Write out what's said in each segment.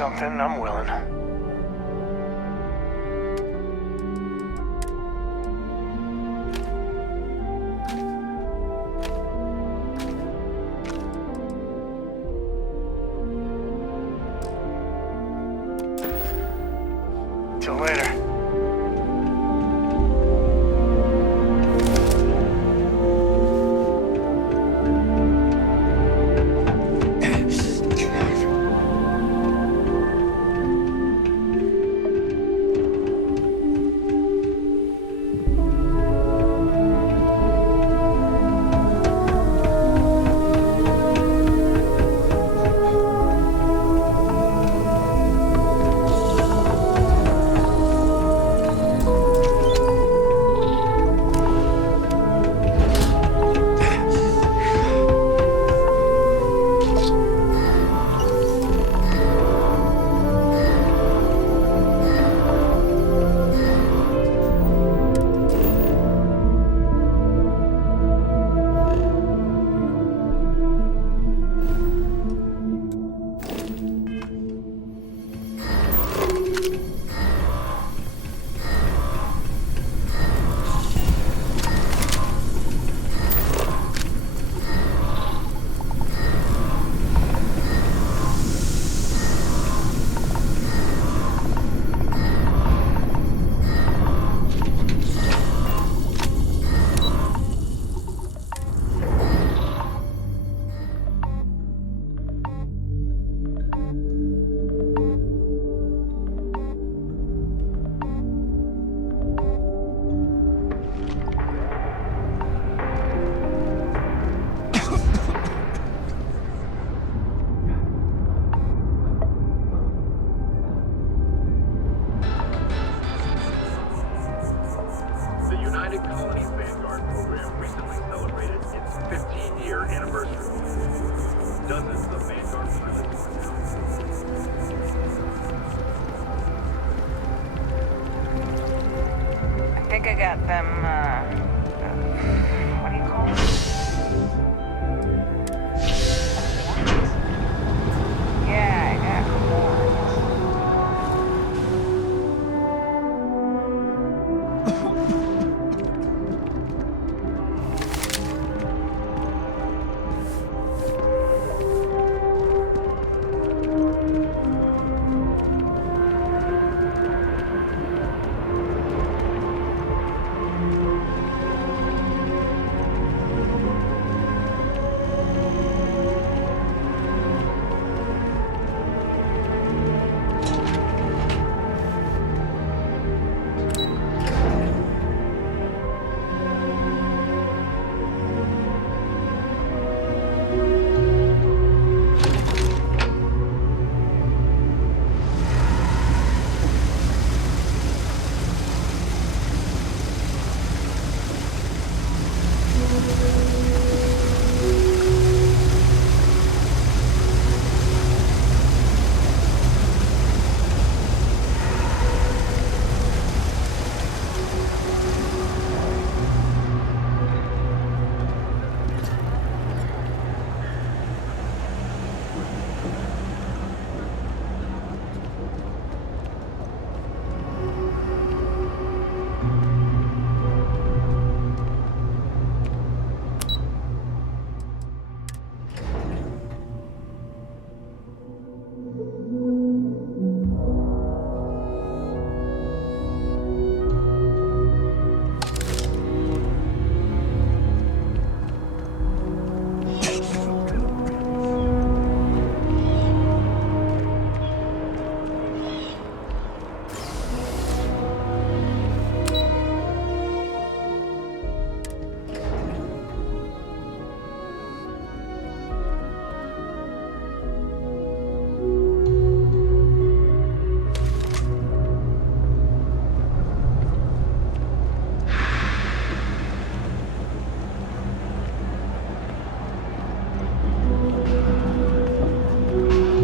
something, I'm willing. Till later. I think I got them, what do you call them? Yeah, I got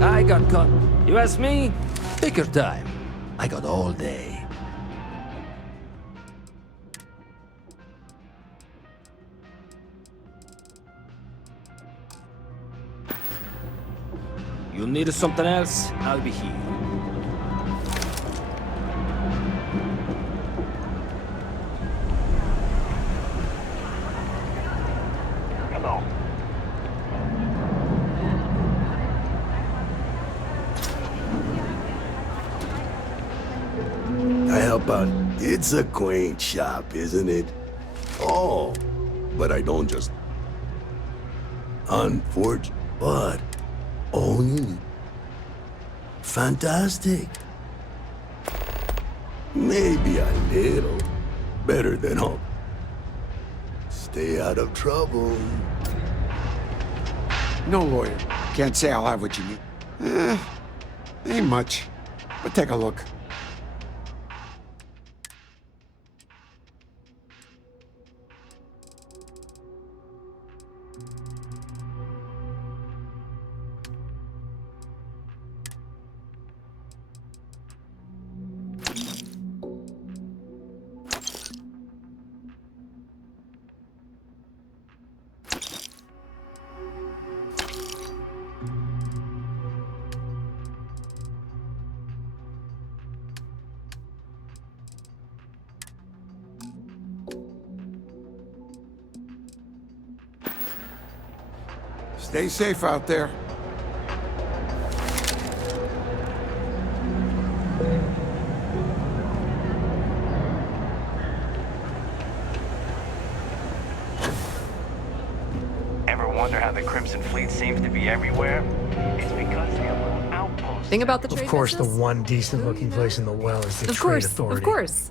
I got caught. You ask me? Take your time. I got all day. You need something else? I'll be here. Hello. I help out. It's a quaint shop, isn't it? Oh, but I don't just... Unfortunate, but... Oh, you need... Fantastic. Maybe a little better than all. Stay out of trouble. No lawyer. Can't say I'll have what you need. Ain't much. But take a look. Stay safe out there. Ever wonder how the Crimson Fleet seems to be everywhere? It's because they have little outposts. Thing about the trade Of course, the business? one decent-looking place in the well is the Of Trade course, Authority. of course.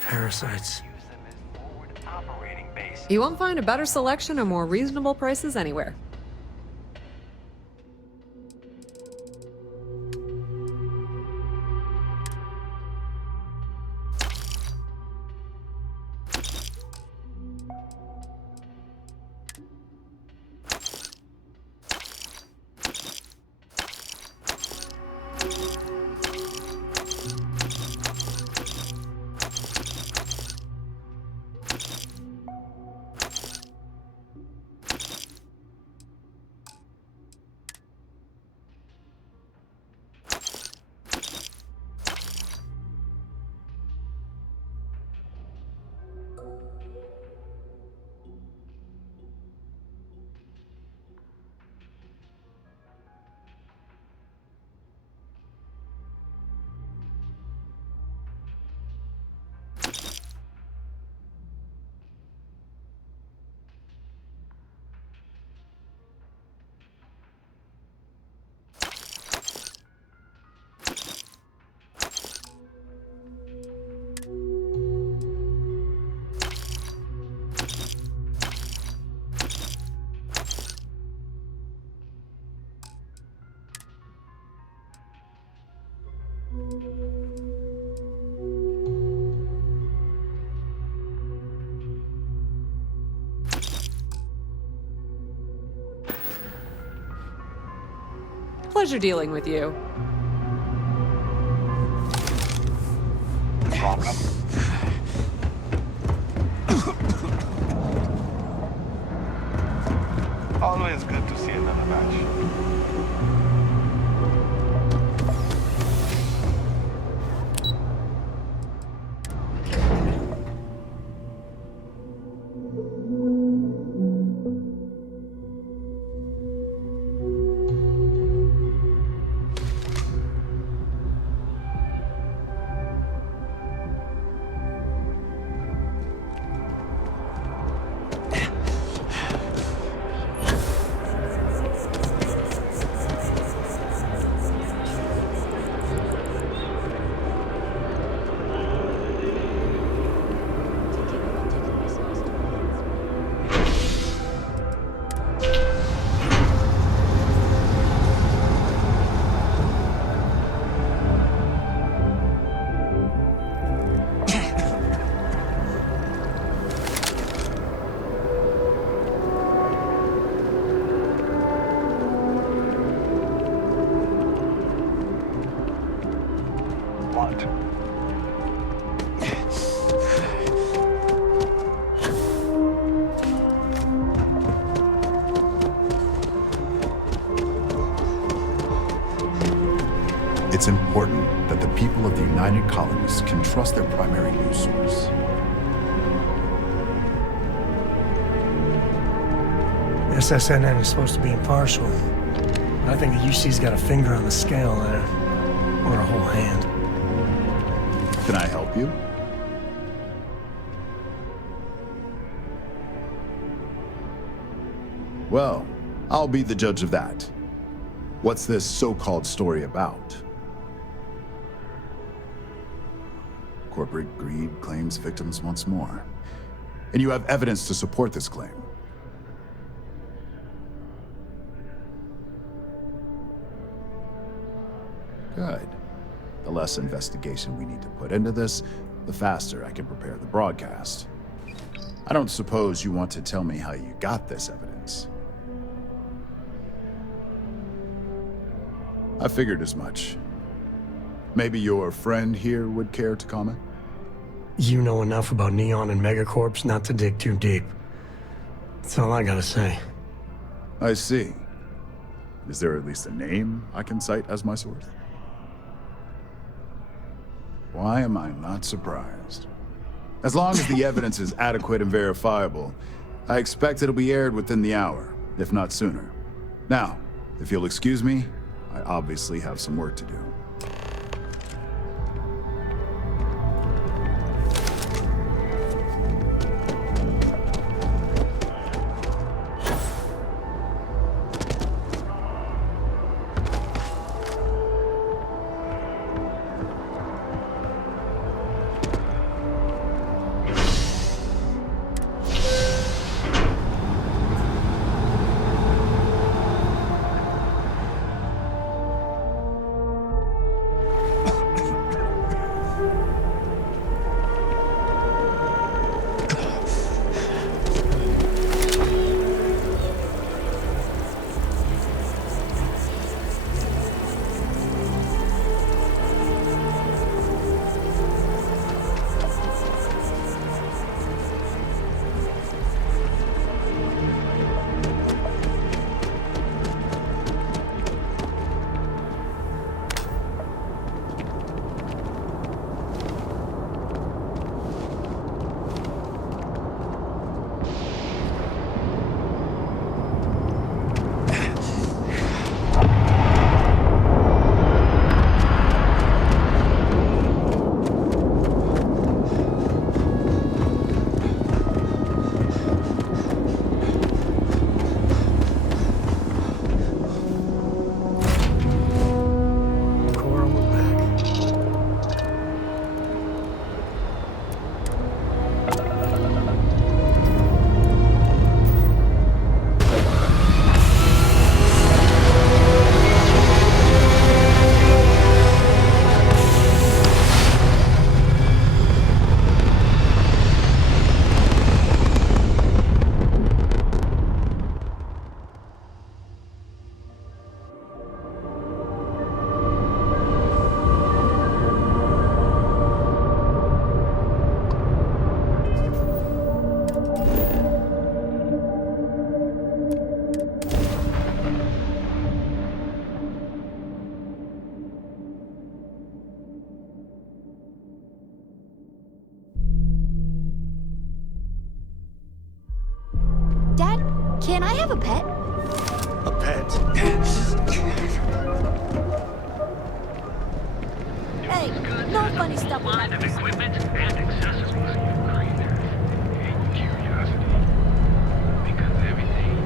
Parasites. Use them as forward operating base. You won't find a better selection or more reasonable prices anywhere. Pleasure dealing with you. Problem? Always good to see another match. want. It's important that the people of the United Colonies can trust their primary news source. SSNN is supposed to be impartial. But I think the UC's got a finger on the scale there. Or a whole hand. Can I help you? Well, I'll be the judge of that. What's this so-called story about? Corporate greed claims victims once more. And you have evidence to support this claim. Good. The less investigation we need to put into this, the faster I can prepare the broadcast. I don't suppose you want to tell me how you got this evidence. I figured as much. Maybe your friend here would care to comment? You know enough about Neon and Megacorps not to dig too deep. That's all I gotta say. I see. Is there at least a name I can cite as my source? Why am I not surprised? As long as the evidence is adequate and verifiable, I expect it'll be aired within the hour, if not sooner. Now, if you'll excuse me, I obviously have some work to do. Dad, can I have a pet? A pet? Hey, no funny stuff about Line of this. equipment and accessories. And curiosity. Because everything.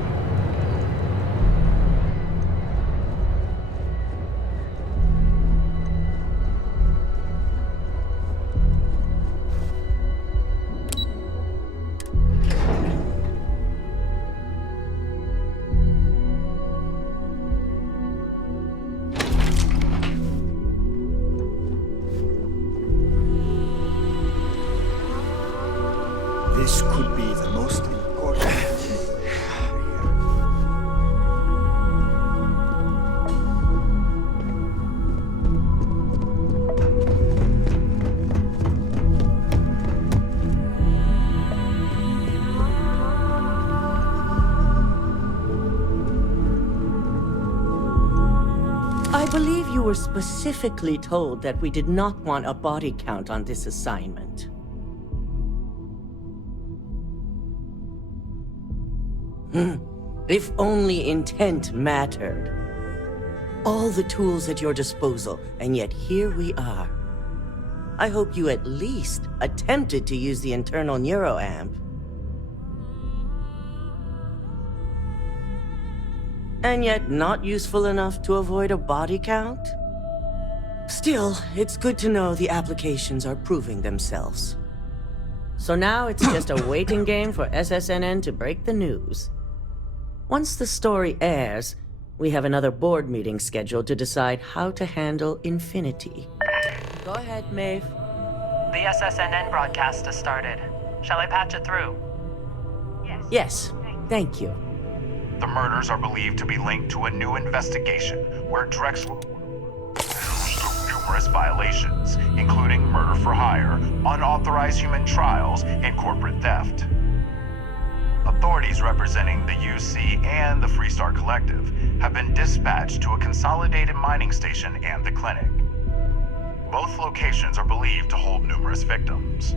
This could be the most important thing here. were specifically told that we did not want a body count on this assignment. If only intent mattered. All the tools at your disposal, and yet here we are. I hope you at least attempted to use the internal neuroamp. And yet not useful enough to avoid a body count? Still, it's good to know the applications are proving themselves. So now it's just a waiting game for SSNN to break the news. Once the story airs, we have another board meeting scheduled to decide how to handle Infinity. Go ahead, Maeve. The SSNN broadcast has started. Shall I patch it through? Yes, thank you. The murders are believed to be linked to a new investigation where Drexler accused of numerous violations, including murder for hire, unauthorized human trials, and corporate theft. Authorities representing the UC and the Freestar Collective have been dispatched to a consolidated mining station and the clinic. Both locations are believed to hold numerous victims.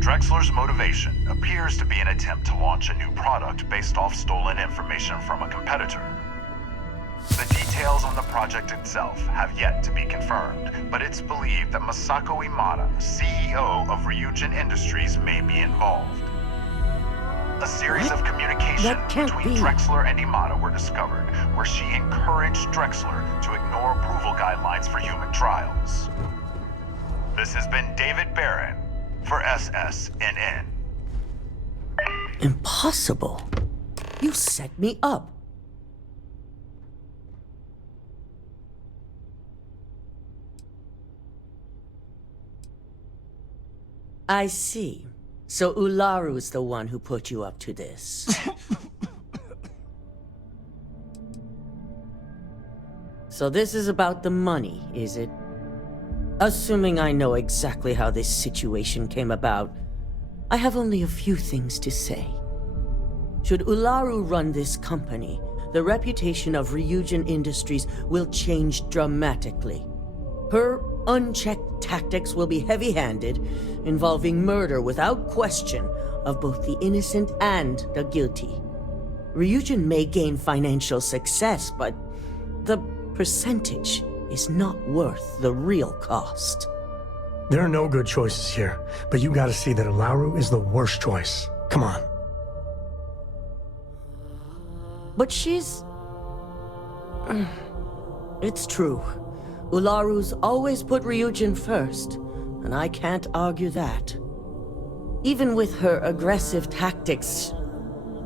Drexler's motivation appears to be an attempt to launch a new product based off stolen information from a competitor. The details on the project itself have yet to be confirmed, but it's believed that Masako Imada, CEO of Ryujin Industries, may be involved. A series of communications between Drexler and Imada were discovered, where she encouraged Drexler to ignore approval guidelines for human trials. This has been David Barron for SSNN. Impossible. You set me up. I see. So Ularu's the one who put you up to this. So this is about the money, is it? Assuming I know exactly how this situation came about, I have only a few things to say. Should Ularu run this company, the reputation of Ryujin Industries will change dramatically. Her unchecked tactics will be heavy-handed, involving murder without question of both the innocent and the guilty. Ryujin may gain financial success, but the percentage is not worth the real cost. There are no good choices here, but you gotta see that Ularu is the worst choice. Come on. But she's... It's true. Ularu's always put Ryujin first, and I can't argue that. Even with her aggressive tactics,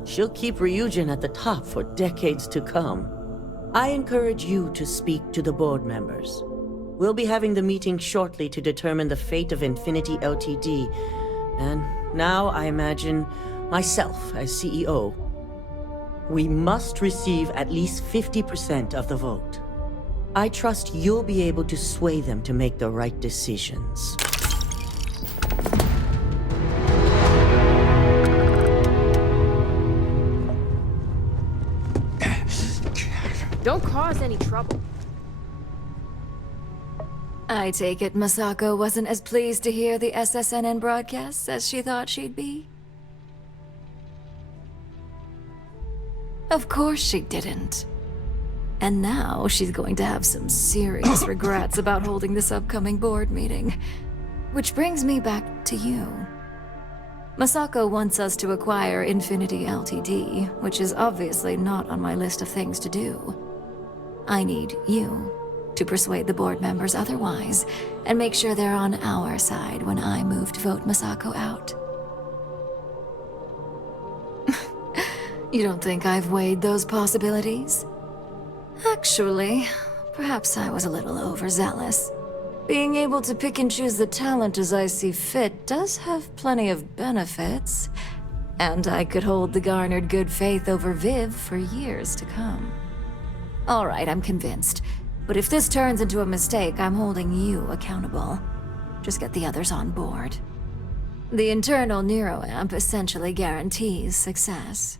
she'll keep Ryujin at the top for decades to come. I encourage you to speak to the board members. We'll be having the meeting shortly to determine the fate of Infinity Ltd. And now I imagine myself as CEO. We must receive at least 50% of the vote. I trust you'll be able to sway them to make the right decisions. Don't cause any trouble. I take it Masako wasn't as pleased to hear the SSNN broadcasts as she thought she'd be? Of course she didn't. And now she's going to have some serious regrets about holding this upcoming board meeting. Which brings me back to you. Masako wants us to acquire Infinity Ltd., which is obviously not on my list of things to do. I need you to persuade the board members otherwise, and make sure they're on our side when I move to vote Masako out. You don't think I've weighed those possibilities? Actually, perhaps I was a little overzealous. Being able to pick and choose the talent as I see fit does have plenty of benefits, and I could hold the garnered good faith over Viv for years to come. All right, I'm convinced. But if this turns into a mistake, I'm holding you accountable. Just get the others on board. The internal neuroamp essentially guarantees success.